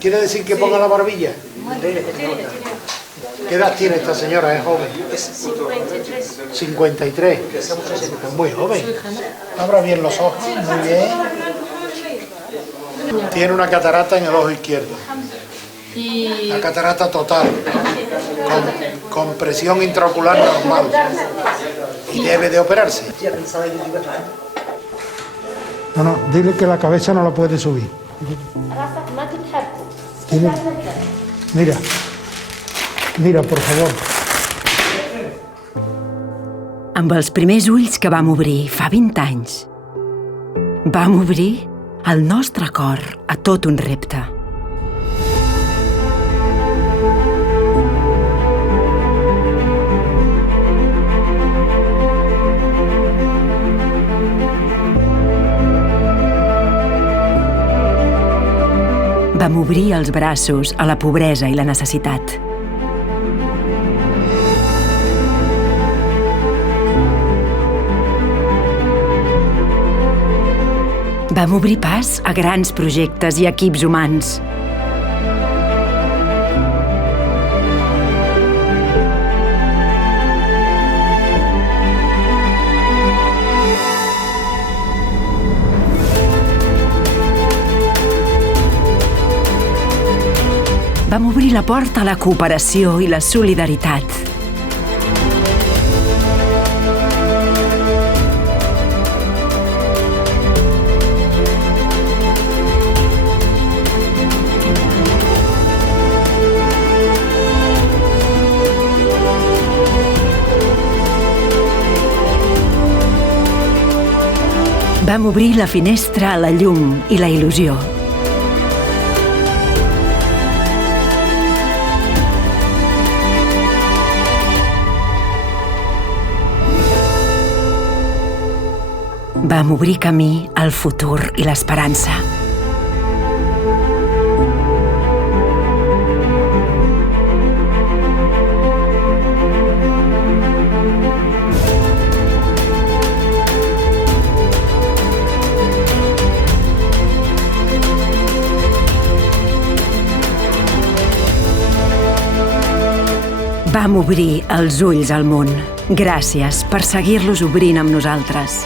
¿Quiere decir que ponga la barbilla? ¿Qué edad tiene esta señora? ¿Es joven? 53. 53. Es muy joven. Abra bien los ojos, muy bien. Tiene una catarata en el ojo izquierdo. La catarata total, con presión intraocular normal. Y debe de operarse. No, dile que la cabeza no la puede subir. Mira, por favor. Amb els primers ulls que vam obrir fa 20 anys, vam obrir el nostre cor a tot un repte. Vam obrir els braços a la pobresa i la necessitat. Vam obrir pas a grans projectes i equips humans. Vam obrir la porta a la cooperació i la solidaritat. Vam obrir la finestra a la llum i la il·lusió. Vam obrir camí al futur i l'esperança. Vam obrir els ulls al món. Gràcies per seguir-los obrint amb nosaltres.